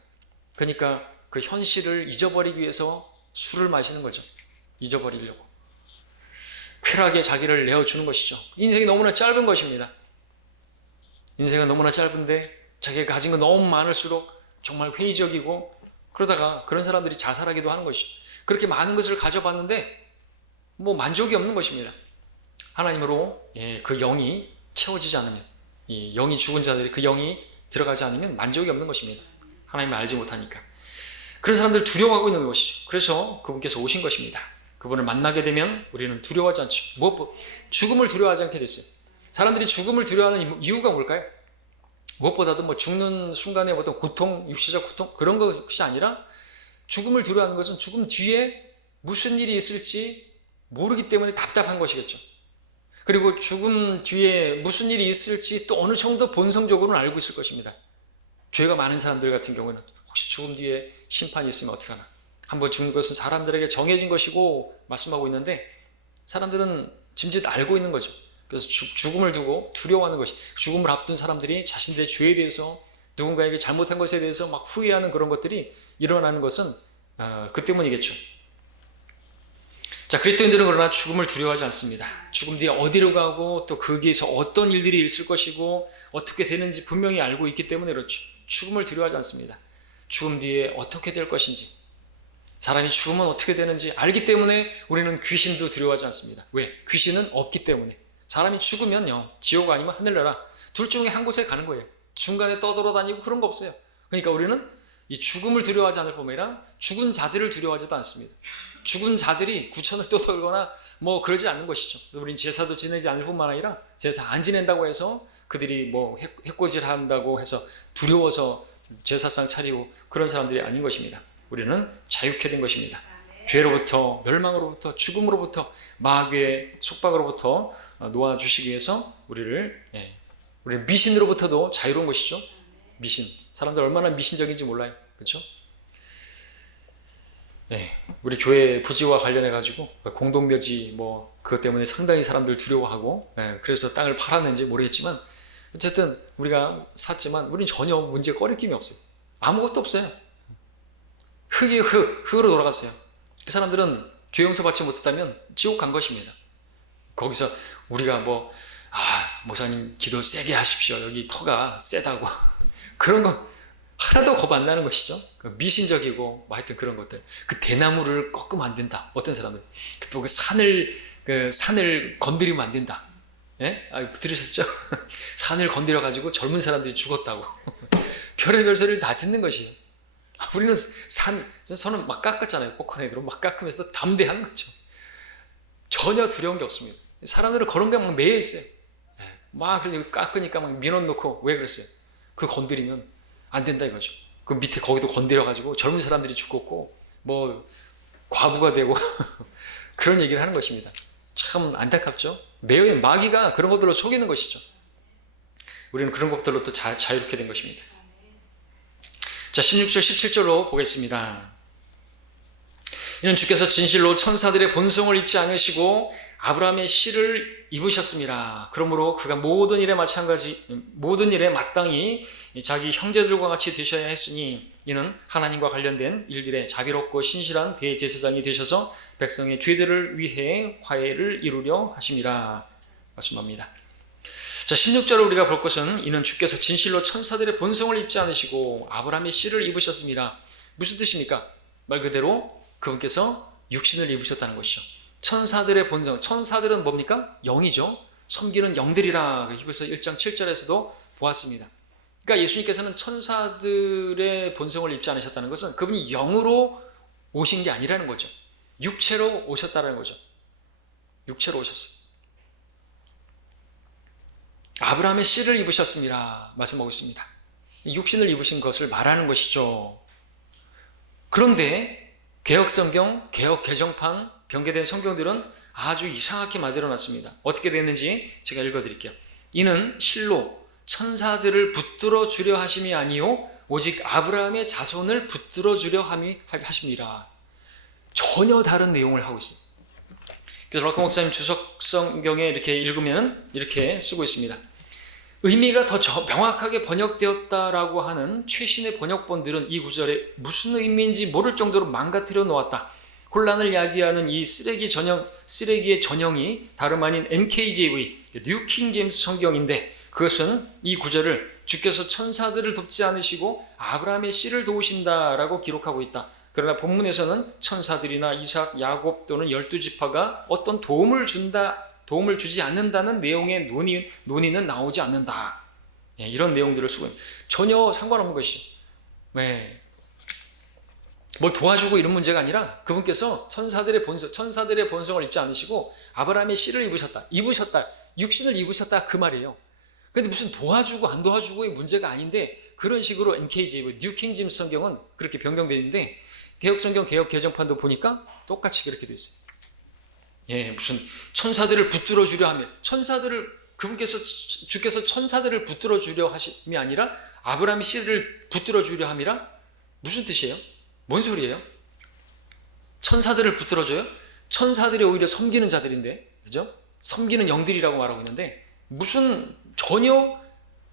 그러니까 그 현실을 잊어버리기 위해서 술을 마시는 거죠. 잊어버리려고. 쾌락에 자기를 내어주는 것이죠. 인생이 너무나 짧은 것입니다. 인생은 너무나 짧은데 자기가 가진 건 너무 많을수록 정말 회의적이고 그러다가 그런 사람들이 자살하기도 하는 것이죠. 그렇게 많은 것을 가져봤는데 뭐 만족이 없는 것입니다. 하나님으로 그 영이 채워지지 않으면, 이 영이 죽은 자들이 그 영이 들어가지 않으면 만족이 없는 것입니다. 하나님을 알지 못하니까. 그런 사람들 두려워하고 있는 것이죠. 그래서 그분께서 오신 것입니다. 그분을 만나게 되면 우리는 두려워하지 않죠. 죽음을 두려워하지 않게 됐어요. 사람들이 죽음을 두려워하는 이유가 뭘까요? 무엇보다도 뭐 죽는 순간의 어떤 고통, 육체적 고통 그런 것이 아니라 죽음을 두려워하는 것은 죽음 뒤에 무슨 일이 있을지 모르기 때문에 답답한 것이겠죠. 그리고 죽음 뒤에 무슨 일이 있을지 또 어느 정도 본성적으로는 알고 있을 것입니다. 죄가 많은 사람들 같은 경우는 혹시 죽음 뒤에 심판이 있으면 어떡하나. 한번 죽는 것은 사람들에게 정해진 것이고 말씀하고 있는데 사람들은 짐짓 알고 있는 거죠. 그래서 죽음을 두고 두려워하는 것이, 죽음을 앞둔 사람들이 자신들의 죄에 대해서 누군가에게 잘못한 것에 대해서 막 후회하는 그런 것들이 일어나는 것은 그 때문이겠죠. 자, 그리스도인들은 그러나 죽음을 두려워하지 않습니다. 죽음 뒤에 어디로 가고 또 거기에서 어떤 일들이 있을 것이고 어떻게 되는지 분명히 알고 있기 때문에 그렇죠. 죽음을 두려워하지 않습니다. 죽음 뒤에 어떻게 될 것인지, 사람이 죽으면 어떻게 되는지 알기 때문에 우리는 귀신도 두려워하지 않습니다. 왜? 귀신은 없기 때문에. 사람이 죽으면요, 지옥 아니면 하늘나라 둘 중에 한 곳에 가는 거예요. 중간에 떠돌아다니고 그런 거 없어요. 그러니까 우리는 이 죽음을 두려워하지 않을 뿐만 아니라 죽은 자들을 두려워하지도 않습니다. 죽은 자들이 구천을 떠돌거나 뭐 그러지 않는 것이죠. 우린 제사도 지내지 않을 뿐만 아니라 제사 안 지낸다고 해서 그들이 뭐 해코지를 한다고 해서 두려워서 제사상 차리고 그런 사람들이 아닌 것입니다. 우리는 자유케 된 것입니다. 죄로부터, 멸망으로부터, 죽음으로부터, 마귀의 속박으로부터 놓아주시기 위해서 우리는 미신으로부터도 자유로운 것이죠. 미신. 사람들 얼마나 미신적인지 몰라요. 그렇죠? 우리 교회 부지와 관련해가지고 공동묘지 뭐 그것 때문에 상당히 사람들 두려워하고 그래서 땅을 팔았는지 모르겠지만 어쨌든 우리가 샀지만 우리는 전혀 문제 꺼리낌이 없어요. 아무것도 없어요. 흙으로 돌아갔어요. 그 사람들은 죄 용서 받지 못했다면 지옥 간 것입니다. 거기서 우리가 목사님 기도 세게 하십시오. 여기 터가 세다고. 그런 거 하나도 겁 안 나는 것이죠. 미신적이고 하여튼 그런 것들. 그 대나무를 꺾으면 안 된다. 어떤 사람은 또 그 산을 건드리면 안 된다. 들으셨죠? 산을 건드려 가지고 젊은 사람들이 죽었다고. 별의별 소리를 다 듣는 것이에요. 우리는 선은 막 깎았잖아요. 포크레인으로 막 깎으면서 담대한 거죠. 전혀 두려운 게 없습니다. 사람들은 그런 게 막 매여 있어요. 막 깎으니까 막 민원 놓고 왜 그랬어요? 그 건드리면 안 된다 이거죠. 그 밑에 거기도 건드려 가지고 젊은 사람들이 죽었고 뭐 과부가 되고 그런 얘기를 하는 것입니다. 참 안타깝죠. 매여 있는 마귀가 그런 것들로 속이는 것이죠. 우리는 그런 것들로 또 자유롭게 된 것입니다. 자, 16절 17절로 보겠습니다. 이는 주께서 진실로 천사들의 본성을 입지 않으시고 아브라함의 씨를 입으셨습니다. 그러므로 그가 모든 일에 마땅히 자기 형제들과 같이 되셔야 했으니 이는 하나님과 관련된 일들에 자비롭고 신실한 대제사장이 되셔서 백성의 죄들을 위해 화해를 이루려 하심이라 말씀합니다. 자, 16절을 우리가 볼 것은 이는 주께서 진실로 천사들의 본성을 입지 않으시고 아브라함의 씨를 입으셨습니다. 무슨 뜻입니까? 말 그대로 그분께서 육신을 입으셨다는 것이죠. 천사들의 본성, 천사들은 뭡니까? 영이죠. 섬기는 영들이라 히브리서 1장 7절에서도 보았습니다. 그러니까 예수님께서는 천사들의 본성을 입지 않으셨다는 것은 그분이 영으로 오신 게 아니라는 거죠. 육체로 오셨다는 거죠. 육체로 오셨어요. 아브라함의 씨를 입으셨습니다. 말씀하고 있습니다. 육신을 입으신 것을 말하는 것이죠. 그런데 개혁성경, 개혁 개정판, 변개된 성경들은 아주 이상하게 만들어놨습니다. 어떻게 됐는지 제가 읽어드릴게요. 이는 실로 천사들을 붙들어 주려 하심이 아니요 오직 아브라함의 자손을 붙들어 주려 하심이라. 전혀 다른 내용을 하고 있습니다. 그래서 락커 목사님 주석 성경에 이렇게 읽으면 이렇게 쓰고 있습니다. 의미가 더 명확하게 번역되었다라고 하는 최신의 번역본들은 이 구절에 무슨 의미인지 모를 정도로 망가뜨려 놓았다. 혼란을 야기하는 이 쓰레기의 전형이 다름 아닌 NKJV, 뉴 킹 제임스 성경인데 그것은 이 구절을 주께서 천사들을 돕지 않으시고 아브라함의 씨를 도우신다라고 기록하고 있다. 그러나 본문에서는 천사들이나 이삭, 야곱 또는 12지파가 어떤 도움을 주지 않는다는 내용의 논의는 나오지 않는다. 이런 내용들을 쓰고 있습니다. 전혀 상관없는 것이죠. 뭘 도와주고 이런 문제가 아니라 그분께서 천사들의 본성을 입지 않으시고 아브라함의 씨를 입으셨다. 육신을 입으셨다 그 말이에요. 그런데 무슨 도와주고 안 도와주고의 문제가 아닌데 그런 식으로 NKJV, 뉴 킹 제임스 성경은 그렇게 변경되어 있는데 개혁성경, 개혁 개정판도 보니까 똑같이 그렇게 되어 있어요. 무슨 천사들을 붙들어 주려 하며 주께서 천사들을 붙들어 주려 하심이 아니라 아브라함의 씨를 붙들어 주려 함이라 무슨 뜻이에요? 뭔 소리예요? 천사들을 붙들어 줘요? 천사들이 오히려 섬기는 자들인데, 그죠? 섬기는 영들이라고 말하고 있는데 무슨 전혀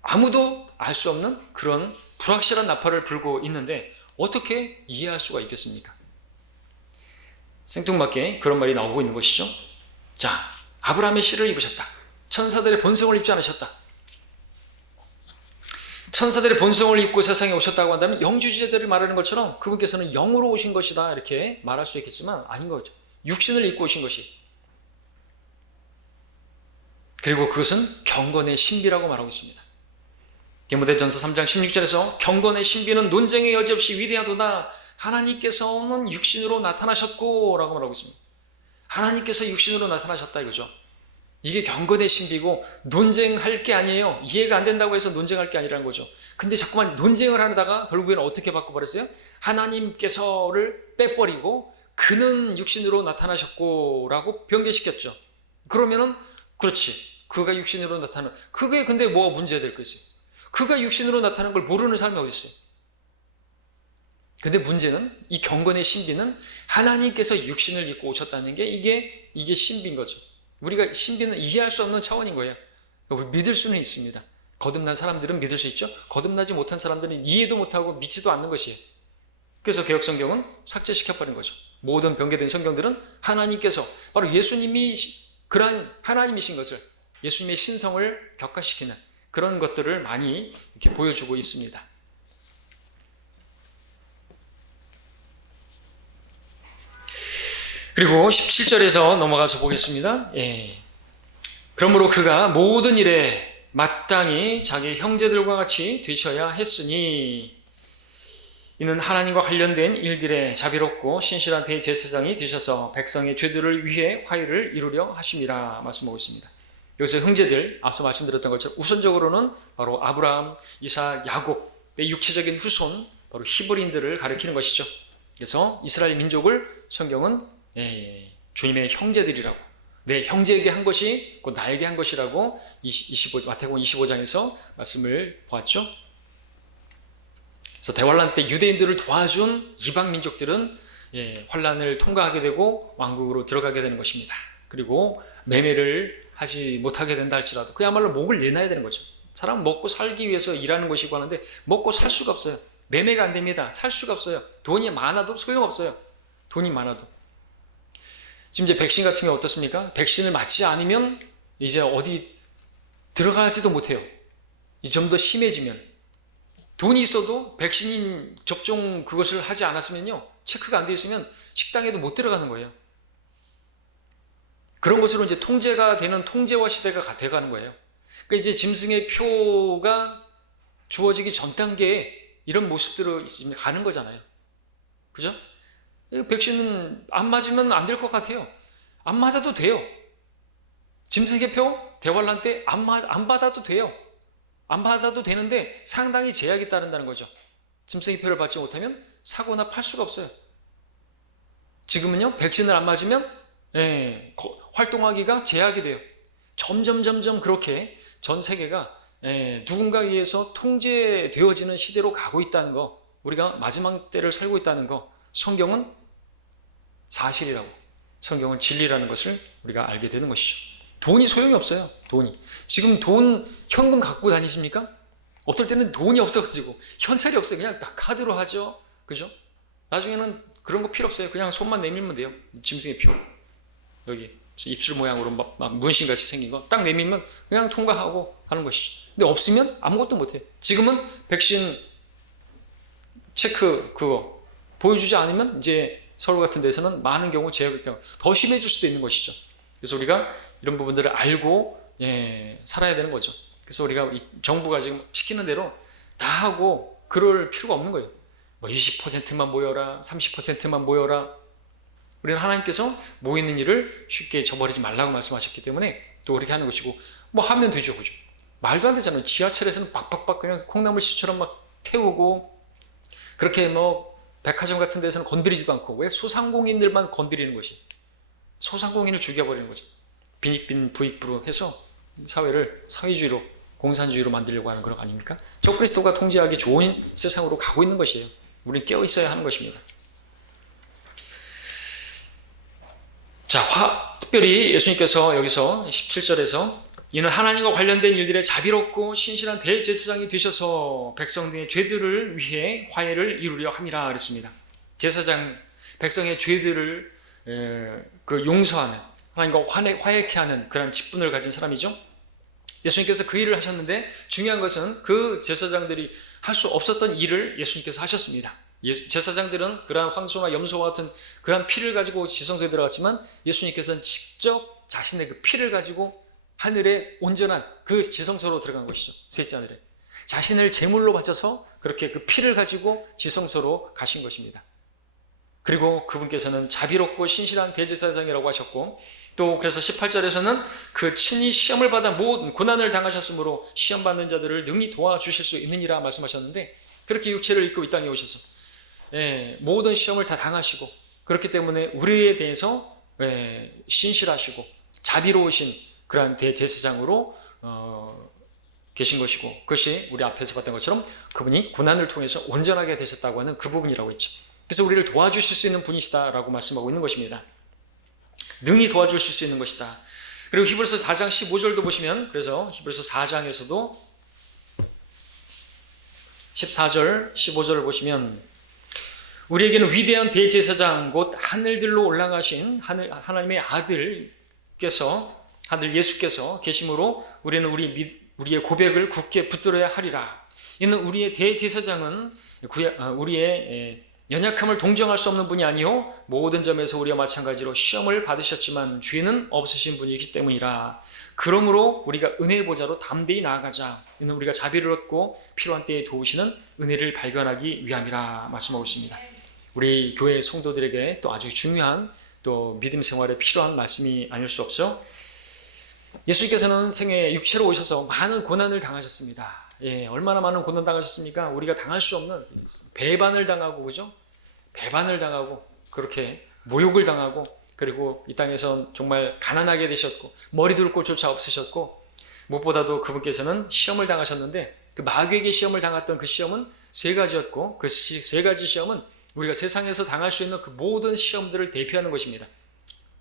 아무도 알 수 없는 그런 불확실한 나팔을 불고 있는데 어떻게 이해할 수가 있겠습니까? 생뚱맞게 그런 말이 나오고 있는 것이죠. 자, 아브라함의 씨를 입으셨다. 천사들의 본성을 입지 않으셨다. 천사들의 본성을 입고 세상에 오셨다고 한다면 영주제자들을 말하는 것처럼 그분께서는 영으로 오신 것이다 이렇게 말할 수 있겠지만 아닌 거죠. 육신을 입고 오신 것이. 그리고 그것은 경건의 신비라고 말하고 있습니다. 디모데전서 3장 16절에서 경건의 신비는 논쟁의 여지 없이 위대하도다. 하나님께서는 육신으로 나타나셨고 라고 말하고 있습니다. 하나님께서 육신으로 나타나셨다 이거죠. 이게 경건의 신비고 논쟁할 게 아니에요. 이해가 안 된다고 해서 논쟁할 게 아니라는 거죠. 근데 자꾸만 논쟁을 하다가 결국에는 어떻게 바꿔버렸어요? 하나님께서를 빼버리고 그는 육신으로 나타나셨고 라고 변개시켰죠. 그러면은 그렇지. 그가 육신으로 나타나는 그게 근데 뭐가 문제가 될 것이에요. 그가 육신으로 나타나는 걸 모르는 사람이 어디 있어요? 근데 문제는 이 경건의 신비는 하나님께서 육신을 입고 오셨다는 게 이게 신비인 거죠. 우리가 신비는 이해할 수 없는 차원인 거예요. 우리 믿을 수는 있습니다. 거듭난 사람들은 믿을 수 있죠. 거듭나지 못한 사람들은 이해도 못하고 믿지도 않는 것이에요. 그래서 개혁성경은 삭제시켜버린 거죠. 모든 변개된 성경들은 하나님께서 바로 예수님이 그러한 하나님이신 것을 예수님의 신성을 격화시키는 그런 것들을 많이 이렇게 보여주고 있습니다. 그리고 17절에서 넘어가서 보겠습니다. 그러므로 그가 모든 일에 마땅히 자기 형제들과 같이 되셔야 했으니 이는 하나님과 관련된 일들에 자비롭고 신실한 대제사장이 되셔서 백성의 죄들을 위해 화의를 이루려 하심이라 말씀하고 있습니다. 여기서 형제들 앞서 말씀드렸던 것처럼 우선적으로는 바로 아브라함, 이삭, 야곱의 육체적인 후손 바로 히브리인들을 가리키는 것이죠. 그래서 이스라엘 민족을 성경은 주님의 형제들이라고 내 형제에게 한 것이 곧 나에게 한 것이라고 마태복음 25장에서 말씀을 보았죠. 그래서 대환란 때 유대인들을 도와준 이방 민족들은 환란을 통과하게 되고 왕국으로 들어가게 되는 것입니다. 그리고 매매를 하지 못하게 된다 할지라도 그야말로 목을 내놔야 되는 거죠. 사람은 먹고 살기 위해서 일하는 것이고 하는데 먹고 살 수가 없어요. 매매가 안 됩니다. 살 수가 없어요. 돈이 많아도 소용없어요. 돈이 많아도. 지금 이제 백신 같은 경우 어떻습니까? 백신을 맞지 않으면 이제 어디 들어가지도 못해요. 좀 더 심해지면. 돈이 있어도 백신 접종 그것을 하지 않았으면요. 체크가 안 되어 있으면 식당에도 못 들어가는 거예요. 그런 것으로 이제 통제가 되는 통제화 시대가 돼가는 거예요. 그러니까 이제 짐승의 표가 주어지기 전 단계에 이런 모습들로 가는 거잖아요. 그죠? 백신은 안 맞으면 안 될 것 같아요. 안 맞아도 돼요. 짐승의 표 대환란 때 안 받아도 돼요. 안 받아도 되는데 상당히 제약이 따른다는 거죠. 짐승의표를 받지 못하면 사고나 팔 수가 없어요. 지금은요, 백신을 안 맞으면 활동하기가 제약이 돼요. 점점 그렇게 전 세계가 누군가에 의해서 통제되어지는 시대로 가고 있다는 거, 우리가 마지막 때를 살고 있다는 거, 성경은 사실이라고, 성경은 진리라는 것을 우리가 알게 되는 것이죠. 돈이 소용이 없어요. 돈이. 지금 현금 갖고 다니십니까? 어떨 때는 돈이 없어가지고 현찰이 없어요. 그냥 다 카드로 하죠. 그죠? 나중에는 그런 거 필요 없어요. 그냥 손만 내밀면 돼요. 짐승의 표. 여기 입술 모양으로 막 문신같이 생긴 거 딱 내밀면 그냥 통과하고 하는 것이죠. 근데 없으면 아무것도 못해. 지금은 백신 체크 그거 보여주지 않으면 이제 서울 같은 데서는 많은 경우 제약이 있다고 더 심해질 수도 있는 것이죠. 그래서 우리가 이런 부분들을 알고 살아야 되는 거죠. 그래서 우리가 정부가 지금 시키는 대로 다 하고 그럴 필요가 없는 거예요. 뭐 20%만 모여라, 30%만 모여라. 우리는 하나님께서 모이는 일을 쉽게 저버리지 말라고 말씀하셨기 때문에 또 그렇게 하는 것이고, 뭐 하면 되죠, 그죠? 말도 안 되잖아요. 지하철에서는 박박박 그냥 콩나물씨처럼 막 태우고, 그렇게 뭐 백화점 같은 데서는 건드리지도 않고, 왜 소상공인들만 건드리는 것이? 소상공인을 죽여버리는 거죠. 빈익빈 부익부로 해서 사회를 사회주의로, 공산주의로 만들려고 하는 그런 거 아닙니까? 적그리스도가 통제하기 좋은 세상으로 가고 있는 것이에요. 우리는 깨어 있어야 하는 것입니다. 자, 특별히 예수님께서 여기서 17절에서 이는 하나님과 관련된 일들에 자비롭고 신실한 대제사장이 되셔서 백성 등의 죄들을 위해 화해를 이루려 함이라 그랬습니다. 제사장, 백성의 죄들을 용서하는, 하나님과 화해케 하는 그런 직분을 가진 사람이죠. 예수님께서 그 일을 하셨는데 중요한 것은 그 제사장들이 할 수 없었던 일을 예수님께서 하셨습니다. 제사장들은 그러한 황소나 염소와 같은 그러한 피를 가지고 지성소에 들어갔지만 예수님께서는 직접 자신의 그 피를 가지고 하늘에 온전한 그 지성소로 들어간 것이죠. 셋째 하늘에. 자신을 제물로 바쳐서 그렇게 그 피를 가지고 지성소로 가신 것입니다. 그리고 그분께서는 자비롭고 신실한 대제사장이라고 하셨고, 또 그래서 18절에서는 그 친히 시험을 받아 모든 고난을 당하셨으므로 시험 받는 자들을 능히 도와주실 수 있느니라 말씀하셨는데, 그렇게 육체를 입고 이 땅에 오셔서 모든 시험을 다 당하시고, 그렇기 때문에 우리에 대해서 신실하시고 자비로우신 그러한 대제사장으로 계신 것이고, 그것이 우리 앞에서 봤던 것처럼 그분이 고난을 통해서 온전하게 되셨다고 하는 그 부분이라고 했죠. 그래서 우리를 도와주실 수 있는 분이시다라고 말씀하고 있는 것입니다. 능히 도와주실 수 있는 것이다. 그리고 히브리서 4장 15절도 보시면, 그래서 히브리서 4장에서도 14절 15절을 보시면, 우리에게는 위대한 대제사장 곧 하늘들로 올라가신 하나님의 아들 예수께서 계심으로 우리는 우리의 고백을 굳게 붙들어야 하리라. 이는 우리의 대제사장은 우리의 연약함을 동정할 수 없는 분이 아니요 모든 점에서 우리와 마찬가지로 시험을 받으셨지만 죄는 없으신 분이기 때문이라. 그러므로 우리가 은혜의 보좌로 담대히 나아가자. 이는 우리가 자비를 얻고 필요한 때에 도우시는 은혜를 발견하기 위함이라 말씀하고 있습니다. 우리 교회 성도들에게 또 아주 중요한 또 믿음 생활에 필요한 말씀이 아닐 수 없죠. 예수님께서는 생애 육체로 오셔서 많은 고난을 당하셨습니다. 얼마나 많은 고난 당하셨습니까? 우리가 당할 수 없는 배반을 당하고, 그죠? 배반을 당하고, 그렇게 모욕을 당하고, 그리고 이 땅에서 정말 가난하게 되셨고, 머리 둘 곳조차 없으셨고, 무엇보다도 그분께서는 시험을 당하셨는데, 그 마귀에게 시험을 당했던 그 시험은 세 가지였고, 그 세 가지 시험은 우리가 세상에서 당할 수 있는 그 모든 시험들을 대표하는 것입니다.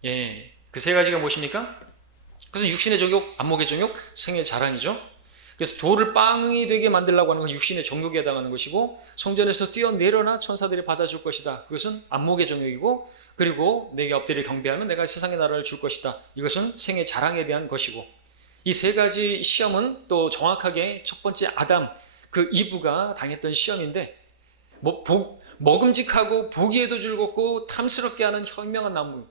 그 세 가지가 무엇입니까? 그래서 육신의 정욕, 안목의 정욕, 생의 자랑이죠. 그래서 돌을 빵이 되게 만들려고 하는 건 육신의 정욕에 해당하는 것이고, 성전에서 뛰어내려나 천사들이 받아줄 것이다. 그것은 안목의 정욕이고, 그리고 내게 엎드려 경배하면 내가 세상의 나라를 줄 것이다. 이것은 생의 자랑에 대한 것이고, 이 세 가지 시험은 또 정확하게 첫 번째 아담, 그 이브가 당했던 시험인데, 먹음직하고 보기에도 즐겁고 탐스럽게 하는 현명한 나무,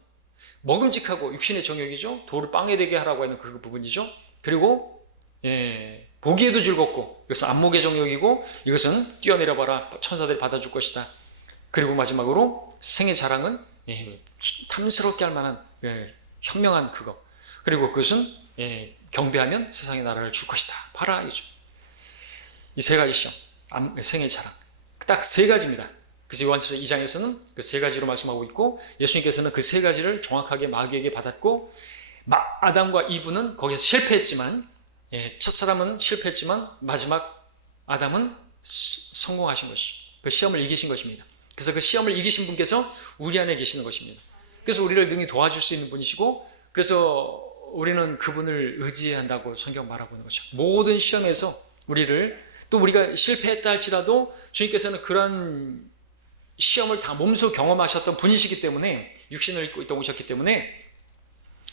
먹음직하고 육신의 정욕이죠. 돌을 빵에 되게 하라고 하는 그 부분이죠. 그리고 보기에도 즐겁고, 이것은 안목의 정욕이고, 이것은 뛰어내려봐라 천사들이 받아줄 것이다. 그리고 마지막으로 생의 자랑은 탐스럽게 할 만한 현명한 그거, 그리고 그것은 경배하면 세상의 나라를 줄 것이다. 봐라 이죠. 이 세 가지 시험, 생애 자랑, 딱 세 가지입니다. 그래서 요한서서 2장에서는 그 세 가지로 말씀하고 있고, 예수님께서는 그 세 가지를 정확하게 마귀에게 받았고, 아담과 이브는 거기서 실패했지만, 첫사람은 실패했지만 마지막 아담은 성공하신 것이죠. 그 시험을 이기신 것입니다. 그래서 그 시험을 이기신 분께서 우리 안에 계시는 것입니다. 그래서 우리를 능히 도와줄 수 있는 분이시고, 그래서 우리는 그분을 의지해야 한다고 성경 말하고 있는 거죠. 모든 시험에서 또 우리가 실패했다 할지라도 주님께서는 그런 시험을 다 몸소 경험하셨던 분이시기 때문에, 육신을 입고 있다 오셨기 때문에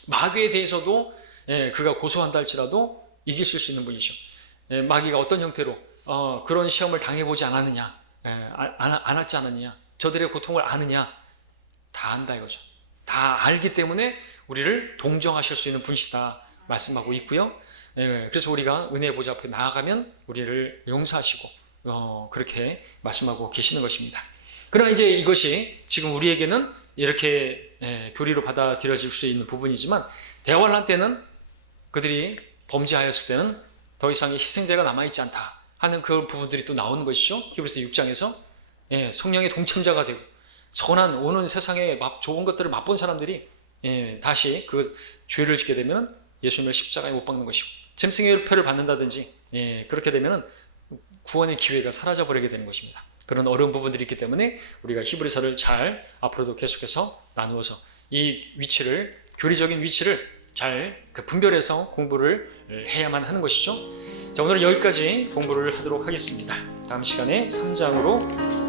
마귀에 대해서도 그가 고소한다 할지라도 이기실 수 있는 분이죠. 마귀가 어떤 형태로 그런 시험을 당해보지 않았느냐, 안 했지 않았느냐, 저들의 고통을 아느냐, 다 안다 이거죠. 다 알기 때문에 우리를 동정하실 수 있는 분이시다 말씀하고 있고요. 그래서 우리가 은혜의 보좌 앞에 나아가면 우리를 용서하시고 그렇게 말씀하고 계시는 것입니다. 그러나 이제 이것이 지금 우리에게는 이렇게 교리로 받아들여질 수 있는 부분이지만, 대환란 때는, 그들이 범죄하였을 때는 더 이상의 희생제가 남아있지 않다 하는 그 부분들이 또 나오는 것이죠. 히브리서 6장에서 성령의 동참자가 되고 선한 오는 세상에 좋은 것들을 맛본 사람들이 다시 그 죄를 짓게 되면 예수님을 십자가에 못 박는 것이고, 짐승의 표를 받는다든지 그렇게 되면 구원의 기회가 사라져버리게 되는 것입니다. 그런 어려운 부분들이 있기 때문에 우리가 히브리서를 잘 앞으로도 계속해서 나누어서 이 위치를, 교리적인 위치를 잘 분별해서 공부를 해야만 하는 것이죠. 자, 오늘은 여기까지 공부를 하도록 하겠습니다. 다음 시간에 3장으로